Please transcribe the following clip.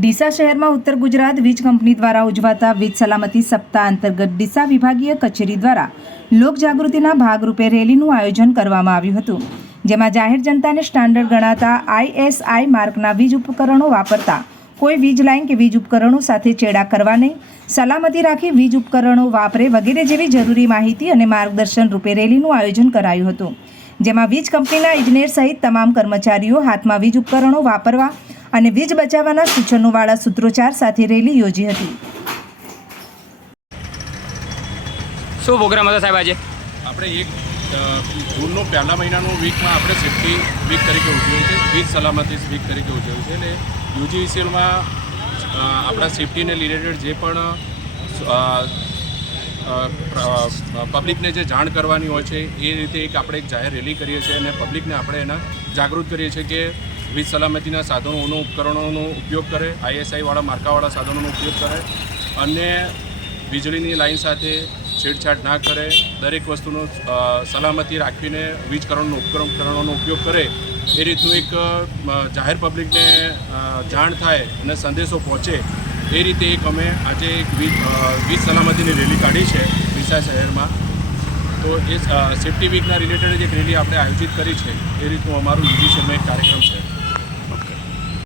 ડીસા શહેરમાં ઉત્તર ગુજરાત વીજ કંપની દ્વારા ઉજવાતા વીજ સલામતી સપ્તાહ અંતર્ગત ડીસા વિભાગીય કચેરી દ્વારા લોકજાગૃતિના ભાગરૂપે રેલીનું આયોજન કરવામાં આવ્યું હતું, જેમાં જાહેર જનતાને સ્ટાન્ડર્ડ ગણાતા ISI માર્કના વીજ ઉપકરણો વાપરતા કોઈ વીજ લાઇન કે વીજ ઉપકરણો સાથે ચેડા કરવા નહીં, સલામતી રાખી વીજ ઉપકરણો વાપરે વગેરે જેવી જરૂરી માહિતી અને માર્ગદર્શન રૂપે રેલીનું આયોજન કરાયું હતું, જેમાં વીજ કંપનીના ઇજનેર સહિત તમામ કર્મચારીઓ હાથમાં વીજ ઉપકરણો વાપરવા અને વીજ બચાવવાના સૂચનોવાળા સૂત્રોચ્ચાર સાથે રેલી યોજી હતી। શું પ્રોગ્રામ હતો સાહેબ? આજે આપણે 1 જૂનનો પહેલા મહિનાનું વીકમાં આપણે સેફ્ટી વીક તરીકે ઉજવ્યું છે, વીજ સલામતી વીક તરીકે ઉજવ્યું છે। એટલે UGVCLમાં આપણા સેફ્ટીને રિલેટેડ જે પણ પબ્લિકને જે જાણ કરવાની હોય છે એ રીતે આપણે એક જાહેર રેલી કરીએ છીએ અને પબ્લિકને આપણે એના જાગૃત કરીએ છીએ કે વીજ સલામતીના સાધનોનો ઉપકરણોનો ઉપયોગ કરે, ISI માર્કાવાળા સાધનોનો ઉપયોગ કરે અને વીજળીની લાઇન સાથે છેડછાડ ના કરે, દરેક વસ્તુનો સલામતી રાખીને ઉપકરણોનો ઉપયોગ કરે એ રીતનું એક જાહેર પબ્લિકને જાણ થાય અને સંદેશો પહોંચે એ રીતે એક અમે આજે એક વીજ સલામતીની રેલી કાઢી છે ડીસા શહેરમાં। તો એ સેફ્ટી વીકના રિલેટેડ એક રેલી આપણે આયોજિત કરી છે, એ રીતનું અમારું UGVCLમાં એક કાર્યક્રમ છે।